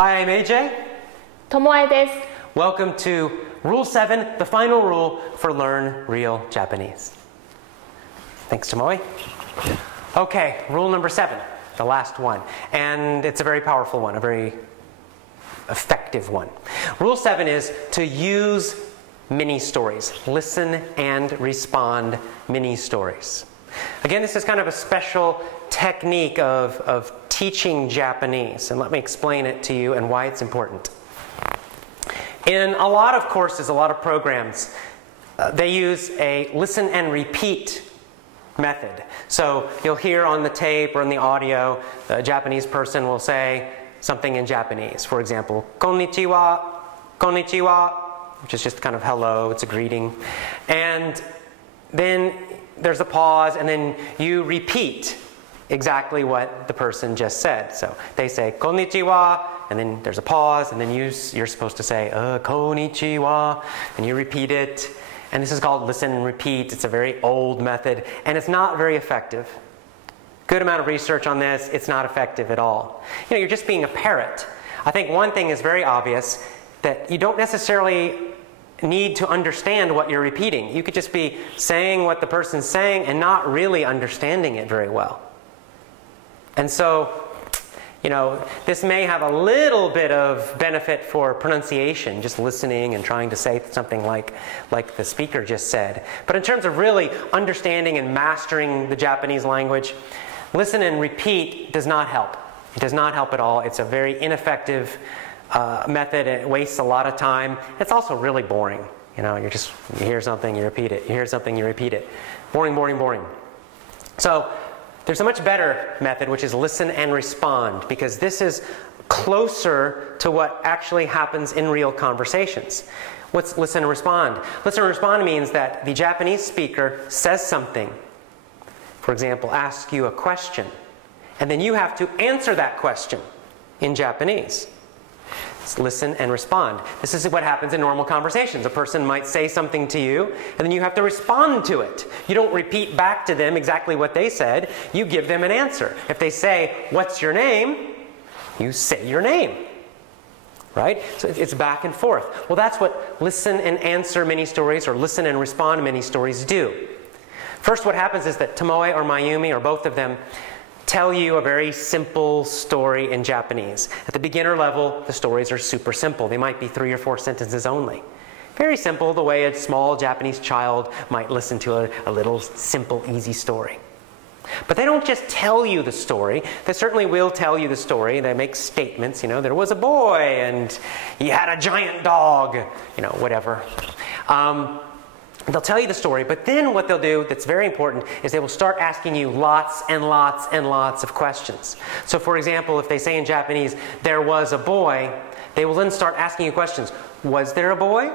Hi, I'm AJ. ともえです。 Welcome to Rule 7, the final rule for Learn Real Japanese. Thanks, Tomoe. Okay, rule number 7, the last one. And it's a very powerful one, a very effective one. Rule 7 is to use mini stories. Listen and respond mini stories. Again, this is kind of a special technique of teaching Japanese. And let me explain it to you and why it's important. In a lot of courses, a lot of programs, they use a listen and repeat method. So you'll hear on the tape or in the audio, a Japanese person will say something in Japanese. For example, konnichiwa, konnichiwa, which is just kind of hello, it's a greeting. And then there's a pause, and then you repeat exactly what the person just said. So they say konnichiwa, and then there's a pause, and then you're supposed to say konnichiwa, and you repeat it. And this is called listen and repeat. It's a very old method, and it's not very effective. Good amount of research on this. It's not effective at all. You know, you're just being a parrot. I think one thing is very obvious, that you don't necessarily need to understand what you're repeating. You could just be saying what the person's saying and not really understanding it very well. And so, you know, this may have a little bit of benefit for pronunciation, just listening and trying to say something like the speaker just said. But in terms of really understanding and mastering the Japanese language, listen and repeat does not help. It does not help at all. It's a very ineffective method. It wastes a lot of time. It's also really boring. You know, you hear something, you repeat it. You hear something, you repeat it. Boring, boring, boring. So there's a much better method, which is listen and respond, because this is closer to what actually happens in real conversations. What's listen and respond? Listen and respond means that the Japanese speaker says something. For example, asks you a question, and then you have to answer that question in Japanese. Listen and respond. This is what happens in normal conversations. A person might say something to you, and then you have to respond to it. You don't repeat back to them exactly what they said. You give them an answer. If they say, "What's your name?" you say your name. Right? So it's back and forth. Well, that's what listen and answer mini stories, or listen and respond mini stories do. First, what happens is that Tomoe or Mayumi, or both of them, tell you a very simple story in Japanese. At the beginner level, the stories are super simple. They might be 3 or 4 sentences only. Very simple, the way a small Japanese child might listen to a little simple, easy story. But they don't just tell you the story. They certainly will tell you the story. They make statements, you know, there was a boy and he had a giant dog, you know, whatever. They'll tell you the story, but then what they'll do that's very important is they will start asking you lots and lots and lots of questions. So for example, if they say in Japanese, "there was a boy," they will then start asking you questions. Was there a boy?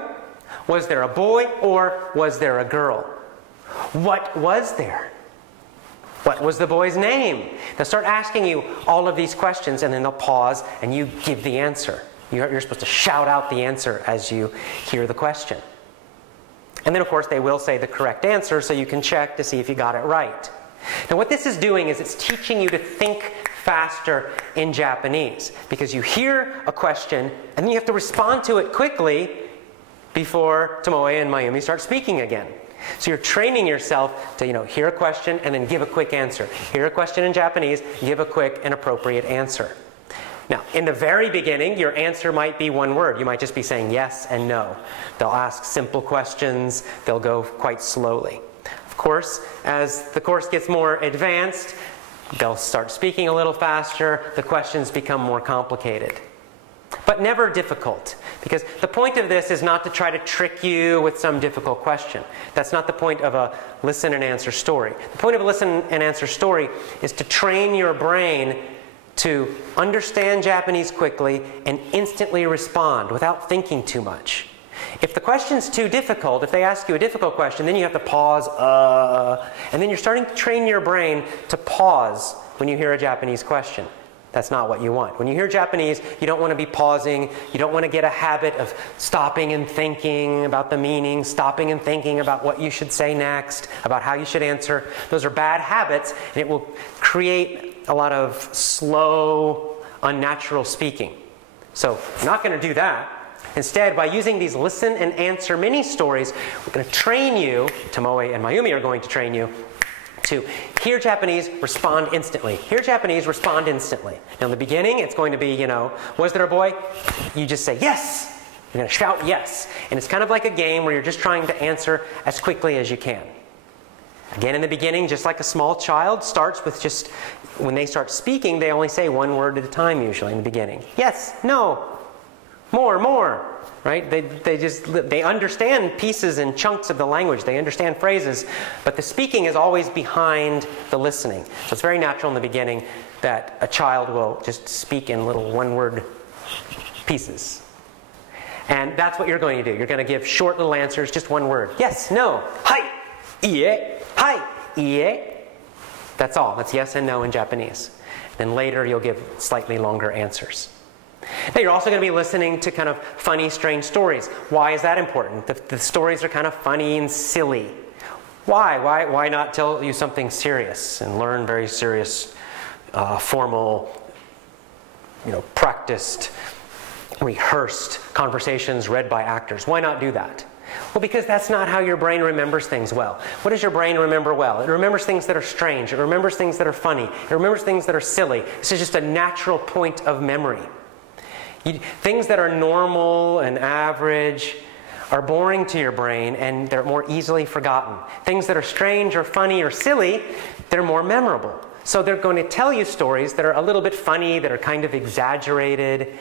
Was there a boy, or was there a girl? What was there? What was the boy's name? They'll start asking you all of these questions, and then they'll pause and you give the answer. You're supposed to shout out the answer as you hear the question. And then, of course, they will say the correct answer, so you can check to see if you got it right. Now, what this is doing is it's teaching you to think faster in Japanese, because you hear a question, and then you have to respond to it quickly before Tomoe and Mayumi start speaking again. So you're training yourself to, you know, hear a question and then give a quick answer. Hear a question in Japanese, give a quick and appropriate answer. Now, in the very beginning, your answer might be one word. You might just be saying yes and no. They'll ask simple questions. They'll go quite slowly. Of course, as the course gets more advanced, they'll start speaking a little faster. The questions become more complicated. But never difficult, because the point of this is not to try to trick you with some difficult question. That's not the point of a listen and answer story. The point of a listen and answer story is to train your brain to understand Japanese quickly and instantly respond without thinking too much. If the question's too difficult, if they ask you a difficult question, then you have to pause, and then you're starting to train your brain to pause when you hear a Japanese question. That's not what you want. When you hear Japanese, you don't want to be pausing. You don't want to get a habit of stopping and thinking about the meaning, stopping and thinking about what you should say next, about how you should answer. Those are bad habits, and it will create a lot of slow, unnatural speaking. So I'm not going to do that. Instead, by using these listen and answer mini stories, we're going to train you, Tomoe and Mayumi are going to train you, to hear Japanese, respond instantly. Hear Japanese, respond instantly. Now in the beginning, it's going to be, was there a boy? You just say yes. You're going to shout yes. And it's kind of like a game where you're just trying to answer as quickly as you can. Again, in the beginning, just like a small child starts with just, when they start speaking, they only say one word at a time usually in the beginning. Yes, no, more, right? They understand pieces and chunks of the language. They understand phrases, but the speaking is always behind the listening. So it's very natural in the beginning that a child will just speak in little one-word pieces. And that's what you're going to do. You're going to give short little answers, just one word. Yes, no, hai, iie, hai, iie. That's all. That's yes and no in Japanese. Then later you'll give slightly longer answers. Now you're also going to be listening to kind of funny, strange stories. Why is that important? The stories are kind of funny and silly. Why not tell you something serious and learn very serious, formal, practiced, rehearsed conversations read by actors? Why not do that? Well, because that's not how your brain remembers things well. What does your brain remember well? It remembers things that are strange. It remembers things that are funny. It remembers things that are silly. This is just a natural point of memory. Things that are normal and average are boring to your brain and they're more easily forgotten. Things that are strange or funny or silly, they're more memorable. So they're going to tell you stories that are a little bit funny, that are kind of exaggerated,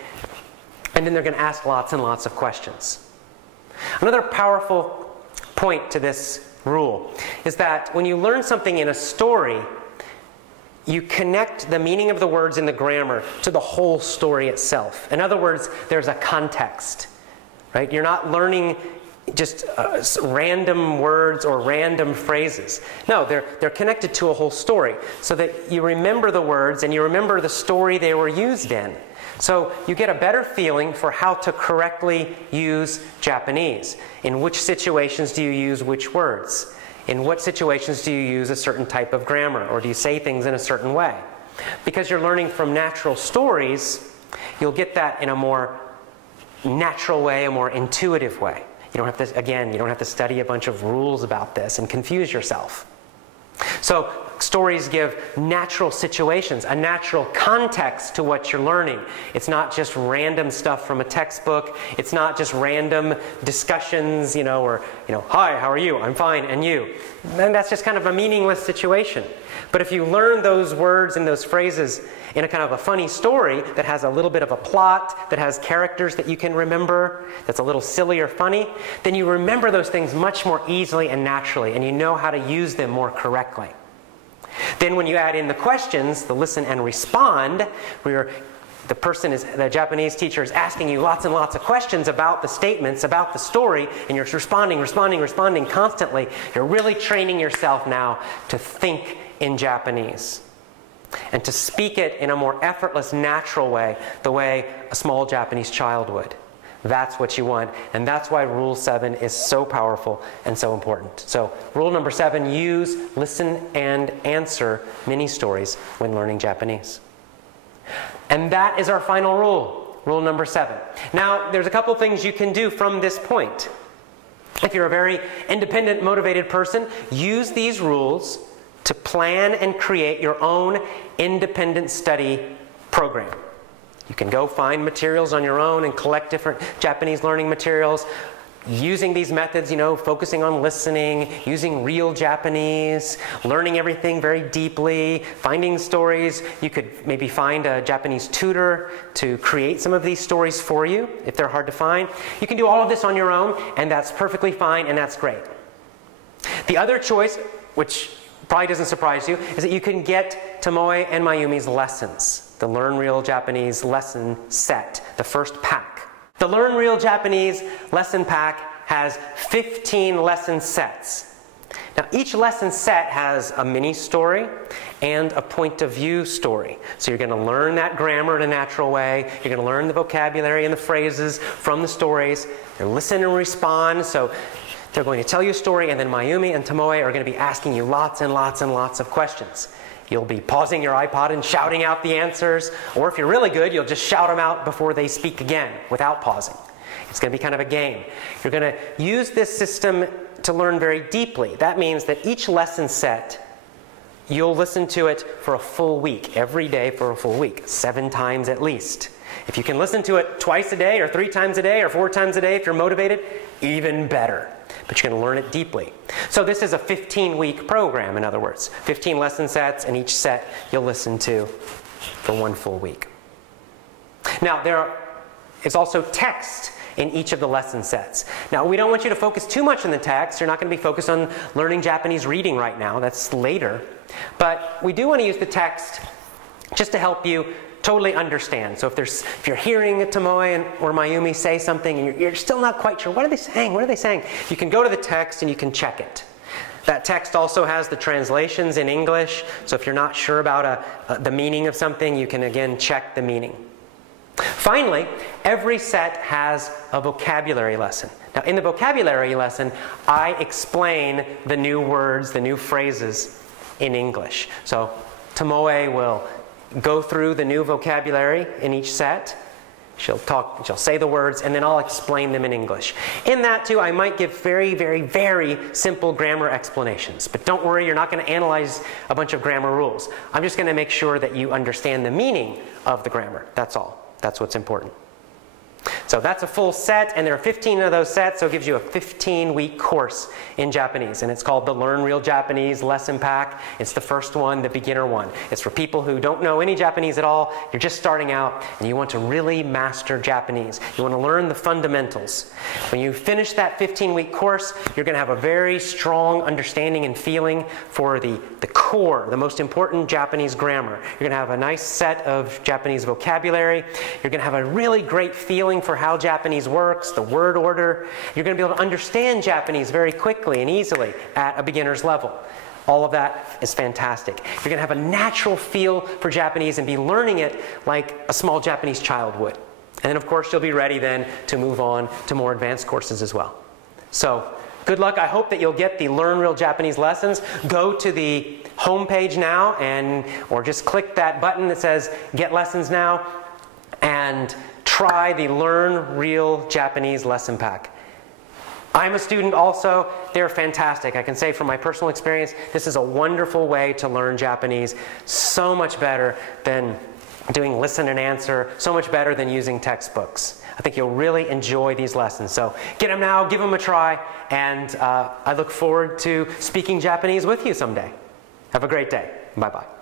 and then they're going to ask lots and lots of questions. Another powerful point to this rule is that when you learn something in a story, you connect the meaning of the words in the grammar to the whole story itself. In other words, there's a context, right? You're not learning just random words or random phrases. No, they're connected to a whole story so that you remember the words and you remember the story they were used in. So you get a better feeling for how to correctly use Japanese. In which situations do you use which words? In what situations do you use a certain type of grammar, or do you say things in a certain way? Because you're learning from natural stories, you'll get that in a more natural way, a more intuitive way. You don't have to, again, you don't have to study a bunch of rules about this and confuse yourself. So stories give natural situations, a natural context to what you're learning. It's not just random stuff from a textbook. It's not just random discussions, or, hi, how are you? I'm fine, and you? Then that's just kind of a meaningless situation. But if you learn those words and those phrases in a kind of a funny story that has a little bit of a plot, that has characters that you can remember, that's a little silly or funny, then you remember those things much more easily and naturally, and you know how to use them more correctly. Then when you add in the questions, the listen and respond, where the Japanese teacher is asking you lots and lots of questions about the statements, about the story, and you're responding constantly, you're really training yourself now to think in Japanese and to speak it in a more effortless, natural way, the way a small Japanese child would. That's what you want, and that's why Rule 7 is so powerful and so important. So, rule number 7, use, listen, and answer mini stories when learning Japanese. And that is our final rule, rule number 7. Now, there's a couple things you can do from this point. If you're a very independent, motivated person, use these rules to plan and create your own independent study program. You can go find materials on your own and collect different Japanese learning materials using these methods, focusing on listening, using real Japanese, learning everything very deeply, finding stories. You could maybe find a Japanese tutor to create some of these stories for you if they're hard to find. You can do all of this on your own, and that's perfectly fine, and that's great. The other choice, which probably doesn't surprise you, is that you can get Tomoe and Mayumi's lessons. The Learn Real Japanese lesson set, the first pack. The Learn Real Japanese lesson pack has 15 lesson sets. Now each lesson set has a mini story and a point of view story. So you're going to learn that grammar in a natural way. You're going to learn the vocabulary and the phrases from the stories. They're listen and respond. So they're going to tell you a story, and then Mayumi and Tomoe are going to be asking you lots and lots and lots of questions. You'll be pausing your iPod and shouting out the answers. Or if you're really good, you'll just shout them out before they speak again without pausing. It's going to be kind of a game. You're going to use this system to learn very deeply. That means that each lesson set, you'll listen to it for a full week, every day for a full week, 7 times at least. If you can listen to it twice a day or 3 times a day or 4 times a day if you're motivated, even better. But you're going to learn it deeply. So this is a 15-week program, in other words. 15 lesson sets, and each set you'll listen to for 1 full week. Now, there is also text in each of the lesson sets. Now, we don't want you to focus too much on the text. You're not going to be focused on learning Japanese reading right now. That's later. But we do want to use the text just to help you totally understand. So if you're hearing Tomoe or Mayumi say something and you're still not quite sure, what are they saying? What are they saying? You can go to the text and you can check it. That text also has the translations in English. So if you're not sure about the meaning of something, you can again check the meaning. Finally, every set has a vocabulary lesson. Now, in the vocabulary lesson, I explain the new words, the new phrases in English. So Tomoe will go through the new vocabulary in each set. She'll say the words, and then I'll explain them in English. In that, too, I might give very, very, very simple grammar explanations. But don't worry, you're not going to analyze a bunch of grammar rules. I'm just going to make sure that you understand the meaning of the grammar. That's all. That's what's important. So that's a full set, and there are 15 of those sets, so it gives you a 15-week course in Japanese. And it's called the Learn Real Japanese Lesson Pack. It's the first one, the beginner one. It's for people who don't know any Japanese at all. You're just starting out, and you want to really master Japanese. You want to learn the fundamentals. When you finish that 15-week course, you're going to have a very strong understanding and feeling for the core, the most important Japanese grammar. You're going to have a nice set of Japanese vocabulary. You're going to have a really great feeling for how Japanese works, the word order. You're going to be able to understand Japanese very quickly and easily at a beginner's level. All of that is fantastic. You're going to have a natural feel for Japanese and be learning it like a small Japanese child would. And then, of course, you'll be ready then to move on to more advanced courses as well. So, good luck. I hope that you'll get the Learn Real Japanese lessons. Go to the home page now or just click that button that says Get Lessons Now and try the Learn Real Japanese Lesson Pack. I'm a student also. They're fantastic. I can say from my personal experience, this is a wonderful way to learn Japanese. So much better than doing listen and answer. So much better than using textbooks. I think you'll really enjoy these lessons. So get them now, give them a try, and I look forward to speaking Japanese with you someday. Have a great day. Bye-bye.